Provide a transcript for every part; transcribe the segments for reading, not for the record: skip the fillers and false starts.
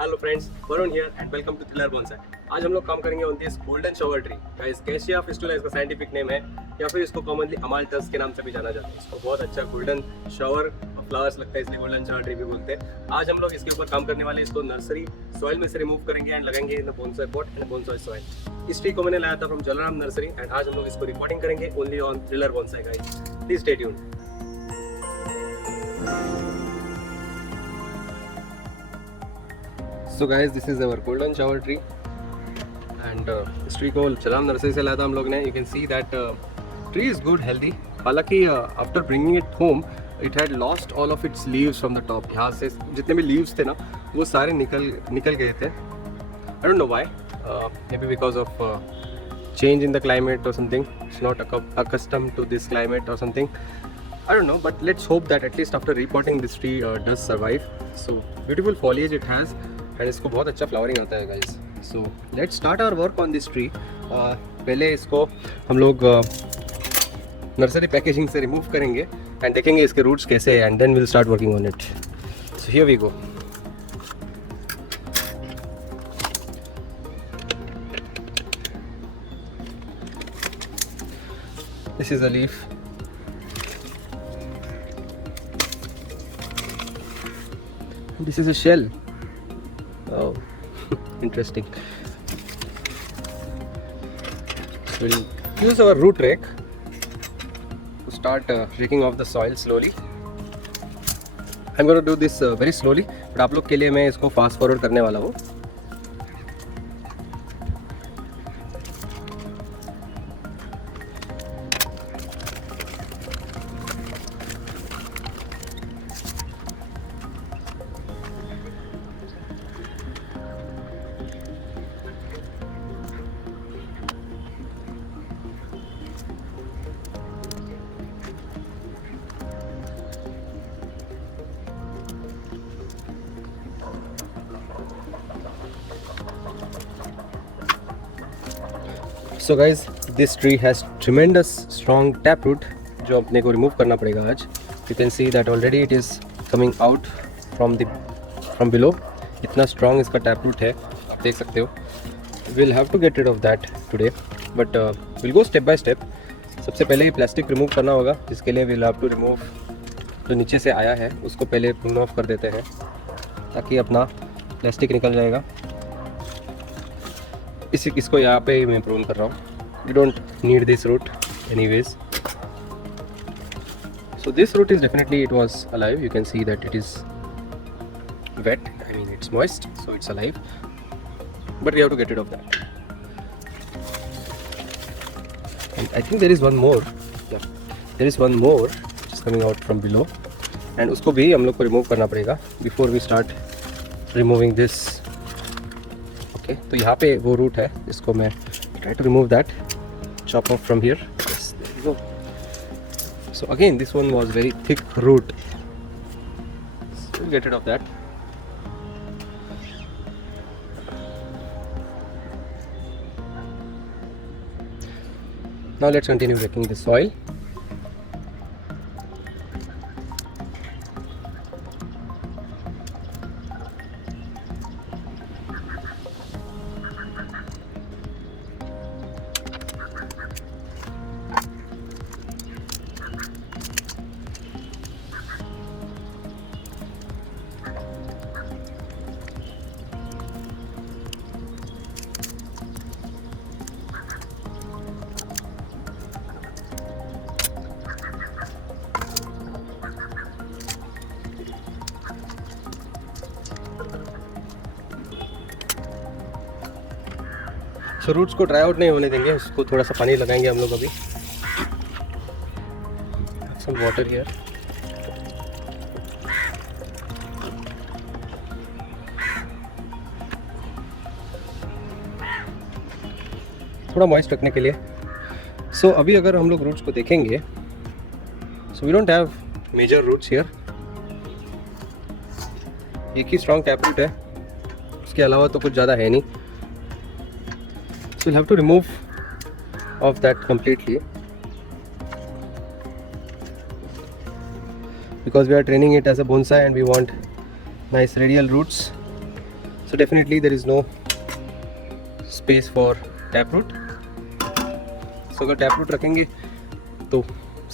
Hello friends, Varun here and welcome to Thiller bonsai. आज हम लोग काम करेंगे on this golden shower tree. Guys, Cassia fistula इसका साइंटिफिक नेम है, या फिर इसको कॉमनली अमाल्टस के नाम से भी जाना जाता है। इसको बहुत अच्छा गोल्डन शॉवर फ्लावर्स लगता है, इसलिए गोल्डन शॉवर ट्री भी बोलते हैं। आज हम लोग इसके ऊपर काम करने वाले, इसको नर्सरी सॉइल में से रिमूव करेंगे एंड लगाएंगे in the bonsai pot and bonsai soil. इस ट्री को मैंने लाया था फ्रॉम जलाराम नर्सरी एंड आज हम लोग इसको रिकॉर्डिंग करेंगे only on Thiller bonsai. Guys, please stay tuned. So guys, this is our golden shower tree and इस ट्री को चलाम नर्सरी से लाया था हम लोग ने। You can see that tree is good healthy. हालांकि after bringing it home it had lost all of its leaves from the top. यहाँ से जितने भी लीव्स थे ना, वो सारे निकल गए थे। I don't know why, may be because of change in the climate or something. It's not accustomed to this climate or something. I don't know, but let's hope that at least after repotting this tree does survive. So beautiful foliage it has and इसको बहुत अच्छा flowering आता है guys. So let's start our work on this tree. पहले इसको हम लोग nursery packaging से रिमूव करेंगे एंड देखेंगे इसके रूट्स कैसे हैं, and then will start working on it. So here we go. This is a leaf. This is a shell. Oh, interesting. So we'll use our root rake to start raking off the soil slowly. I'm going to do this very slowly, but आप लोग के लिए मैं इसको fast forward करने वाला हूँ. So guys, this tree has tremendous strong taproot जो अपने को रिमूव करना पड़ेगा आज. You can see that already it is coming out from below. इतना strong इसका taproot है, आप देख सकते हो. We'll have to get rid of that today, but we'll go step by step. सबसे पहले ये प्लास्टिक रिमूव करना होगा, जिसके लिए we'll have to remove जो नीचे से आया है उसको पहले पुल ऑफ कर देते हैं ताकि अपना प्लास्टिक निकल जाएगा. इसको यहाँ पे मैं प्रून कर रहा हूँ. You don't need this root anyways. So this root is definitely it was alive. You can see that it is wet, I mean it's moist, so it's alive, but we have to get rid of that. And I think there is one more, there is one more which is coming out from below, and उसको भी हम लोग को remove करना पड़ेगा before we start removing this. Okay, तो यहाँ पे वो रूट है जिसको मैं try to remove that, chop off from here. Yes, there you go. So again this one was very thick root, so will get rid of that. Now let's continue breaking the soil. सो roots को dry out नहीं होने देंगे, उसको थोड़ा सा पानी लगाएंगे हम लोग अभी. Some water here. थोड़ा मॉइस्ट रखने के लिए. सो अभी अगर हम लोग रूट्स को देखेंगे, so we don't have major roots here. एक ही स्ट्रॉन्ग टैप रूट है, उसके अलावा तो कुछ ज़्यादा है नहीं. So we'll have to remove of that completely because we are training it as a bonsai and we want nice radial roots. So definitely there is no space for taproot. So अगर taproot रखेंगे तो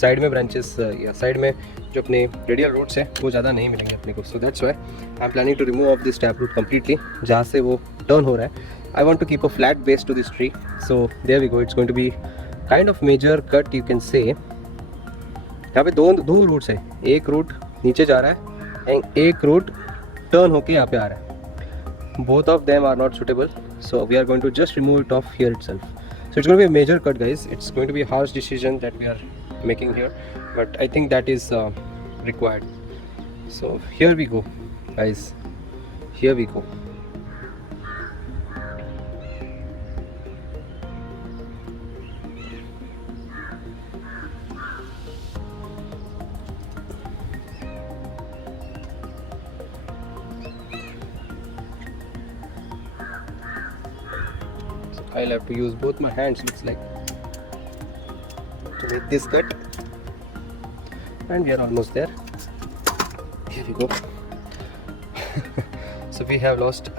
साइड में ब्रांचेस या साइड में जो अपने radial roots हैं वो ज़्यादा नहीं मिलेंगे अपने को. So that's why I am planning to remove off this tap root completely. जहाँ से वो टर्न हो रहा है I want to keep a flat base to this tree. So there we go. It's going to be kind of major cut you can say. यहाँ पे दो रूट्स है. एक रूट नीचे जा रहा है एंड एक रूट टर्न होके यहाँ पे आ रहा है. Both of them are not suitable. So we are going to just remove it off here itself. So it's going to be a major cut, guys. It's going to be a harsh decision that we are making here, but I think that is required. So here we go, guys. Here we go. I'll have to use both my hands, looks like, to make this cut. And we are almost there. Here we go. So we have lost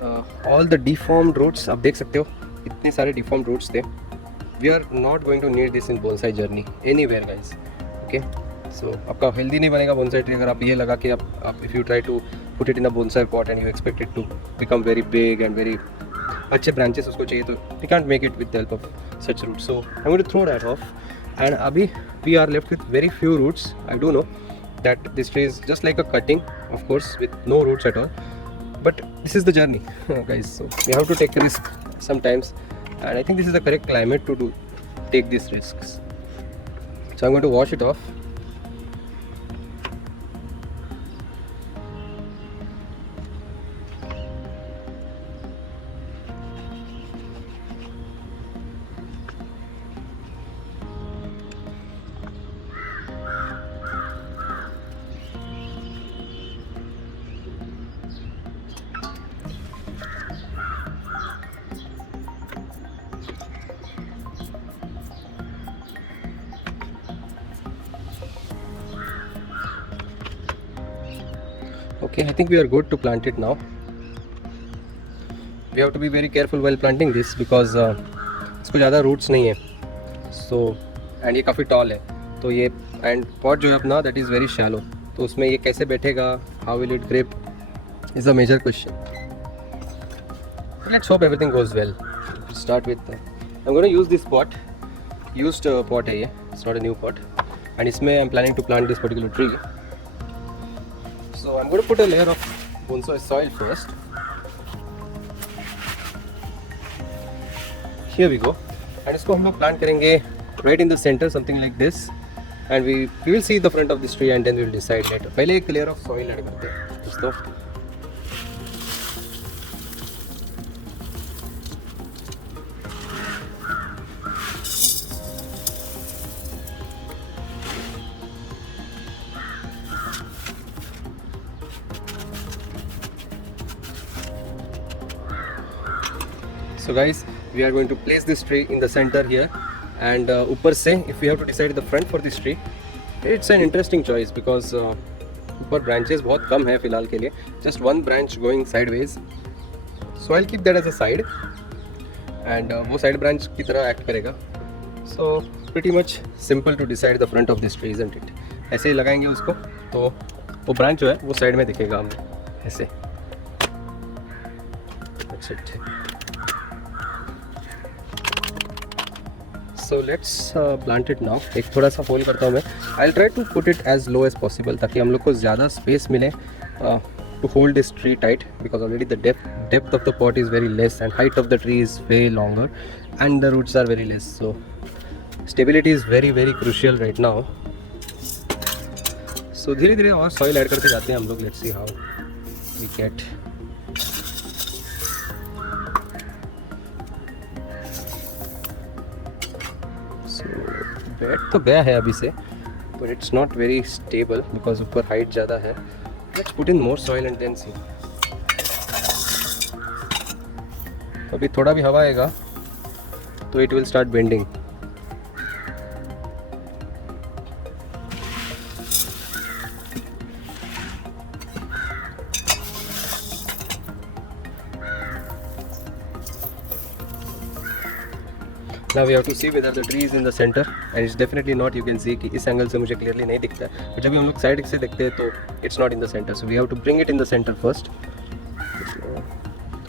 all the deformed roots. आप देख सकते हो इतने सारे deformed roots थे. We are not going to need this in bonsai journey anywhere, guys. Okay. So आपका healthy नहीं बनेगा bonsai tree अगर आप ये लगा के आप if you try to put it in a bonsai pot and you expect it to become very big and very अच्छे ब्रांचेस उसको चाहिए तो we can't make it with the help of such roots. So I want to throw that off. And अभी we are left with very few roots. I do know that this tree is just like a cutting of course with no roots at all, but this is the journey guys. So we have to take risk sometimes and I think this is the correct climate to do take this risks. So I am going to wash it off. Okay, I think we are good to plant it now. We have to be very careful while planting this because इसको ज़्यादा roots नहीं है. So and ये काफ़ी tall है तो ये and pot जो है अपना that is very shallow. तो उसमें ये कैसे बैठेगा, how will it grip is a major question. But let's hope everything goes well. Let's start with I'm going to use this pot. Used pot है ये. It's not a new pot. And इसमें I'm planning to plant this particular tree. So I'm going to put a layer of bonsai soil first. Here we go. And इसको हम लोग plant करेंगे right in the center, something like this. And we will see the front of this tree and then we will decide later. पहले एक layer of soil add करते हैं दोस्तों. So guys, we are going to place this tree in the center here, and ऊपर से if we have to decide the front for this tree, it's an interesting choice because ऊपर branches बहुत कम है फिलहाल के लिए, just one branch going sideways. So I'll keep that as a side, and वो side branch की तरह act करेगा. So pretty much simple to decide the front of this tree, isn't it? ऐसे ही लगाएंगे उसको तो वो branch जो है वो side में दिखेगा हमें ऐसे. That's it. So let's plant it now. एक थोड़ा सा होल करता हूँ मैं. I'll try to put it as low as possible ताकि हम लोग को ज़्यादा space मिले to hold this tree tight because already the depth of the pot is very less and height of the tree is way longer and the roots are very less. So stability is very crucial right now. So धीरे धीरे और soil add करते जाते हैं हम लोग. Let's see how we get. बैठ तो गया है अभी से, but it's not very stable because ऊपर हाइट ज़्यादा है. Let's put in more soil and then see. अभी थोड़ा भी हवा आएगा तो it will start bending. Now we have to see whether the tree is in the center, and it's definitely not. You can see कि इस एंगल से मुझे क्लियरली नहीं दिखता है, but जब भी हम लोग साइड से देखते हैं तो it's not in the center. So we have to bring it in the center first.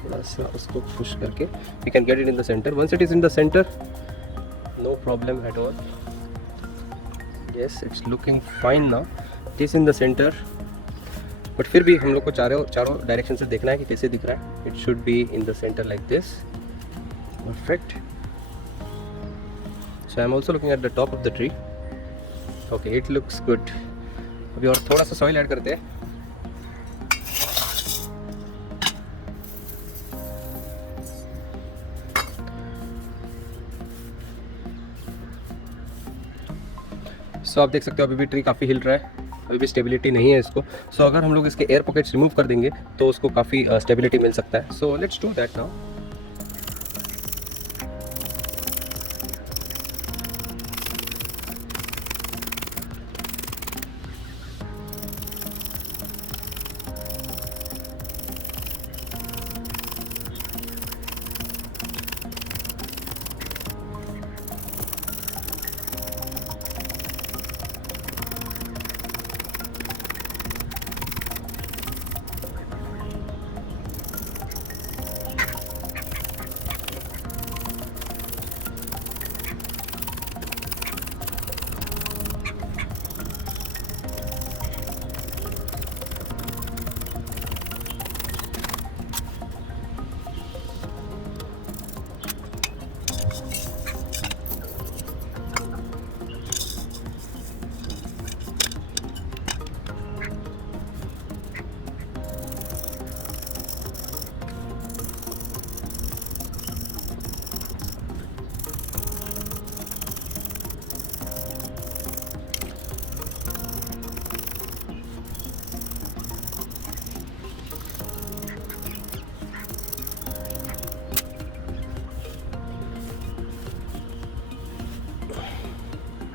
थोड़ा सा उसको push करके we can get it in the center. Once it is in the center, no problem at all. Yes, it's looking fine now. It is in the center. But फिर भी हम लोग को चारों डायरेक्शन से देखना है कि कैसे दिख रहा है. It should be in the centre like this. Perfect. So I am also looking at the top of the tree. Okay, it looks good. अभी और थोड़ा सा सॉइल ऐड करते हैं. सो आप देख सकते हो अभी भी ट्री काफ़ी हिल रहा है, अभी भी स्टेबिलिटी नहीं है इसको. सो अगर हम लोग इसके एयर पॉकेट्स रिमूव कर देंगे तो उसको काफ़ी स्टेबिलिटी मिल सकता है. So let's do that now.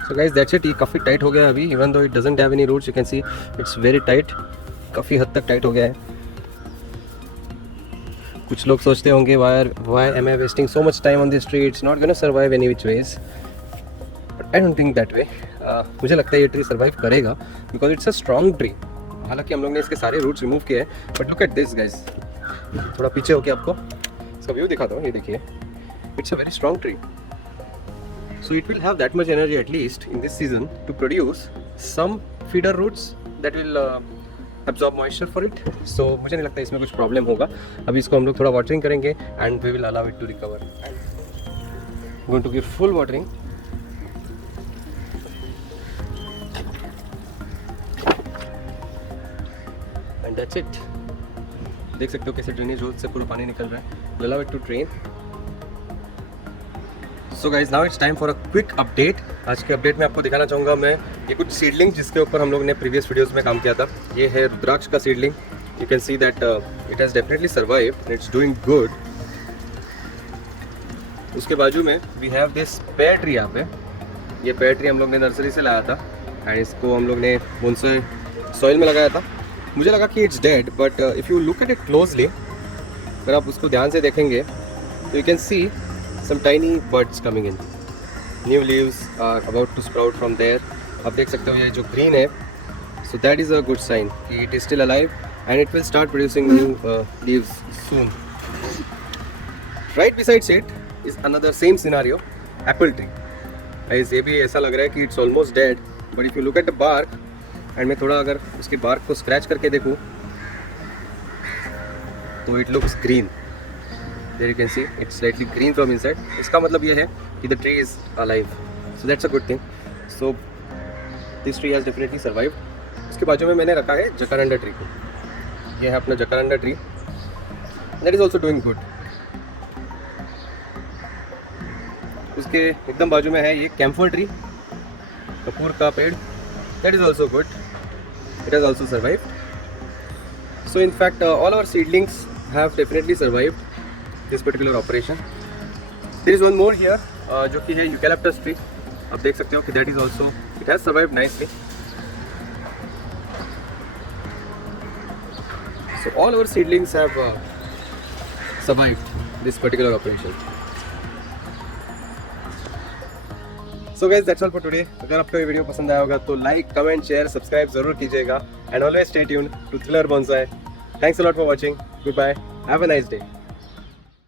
So guys, that's it. ये काफ़ी टाइट हो गया है अभी. Even though it doesn't have any roots, you can see it's very tight. काफ़ी हद तक टाइट हो गया है. कुछ लोग सोचते होंगे why am I wasting so much time on this tree? It's not gonna survive any which ways. But I don't think that way. मुझे लगता है ये ट्री सर्वाइव करेगा because it's a strong tree. हालांकि हम लोग ने इसके सारे रूट्स रिमूव किए हैं, but look at this guys. थोड़ा पीछे होके आपको इसका व्यू दिखाता हूँ. ये देखिए, it's a very strong tree. So it will have that much energy at least in this season to produce some feeder roots that will absorb moisture for it. So मुझे नहीं लगता इसमें कुछ प्रॉब्लम होगा. अभी इसको हम लोग थोड़ा वाटरिंग करेंगे and we will allow it to recover. I'm going to give full watering. And that's it. देख सकते हो कैसे ड्रेनेज रोड से पूरा पानी निकल रहा है. Allow it to drain. So guys, now it's time for a quick update. आज के अपडेट में आपको दिखाना चाहूँगा मैं ये कुछ सीडलिंग जिसके ऊपर हम लोग ने प्रीवियस वीडियोस में काम किया था. ये है रुद्राक्ष का seedling. You can see that it has definitely survived, it's doing good. उसके बाजू में we have this pear tree. यहाँ पे ये पेयर ट्री हम लोग ने नर्सरी से लाया था एंड इसको हम लोग ने बोनसाई सॉइल में लगाया था. मुझे लगा कि it's dead, but if you look at it closely, अगर आप उसको ध्यान से देखेंगे तो you can C some tiny buds coming in. New leaves are about to sprout from there. आप देख सकते हो ये जो green है, so that is a good sign कि it is still alive and it will start producing new leaves soon. Right besides it is another same scenario, apple tree. Guys, ये भी ऐसा लग रहा है कि it's almost dead, but if you look at the bark and मैं थोड़ा अगर उसके bark को scratch करके देखूँ तो it looks green. There you can see it's slightly green from inside. इसका मतलब ये है कि the tree is alive. So that's a good thing. So this tree has definitely survived. इसके बाजू में मैंने रखा है जकारंडा ट्री को. ये है अपना जकारंडा tree. That is also doing good. उसके एकदम बाजू में है ये कैम्फर ट्री, कपूर का पेड़. That is also good. It has also survived. So in fact all our seedlings have definitely survived this particular operation. There is one more here जो कि है यूकैलिप्टस ट्री. आप देख सकते हो कि that is also, it has survived nicely. So all our seedlings have survived this particular operation. So guys that's all for today. अगर आपको ये वीडियो पसंद आया होगा तो लाइक, कमेंट, शेयर, सब्सक्राइब जरूर कीजिएगा and always stay tuned to Thriller Bonsai. Thanks a lot for watching. Goodbye, have a nice day.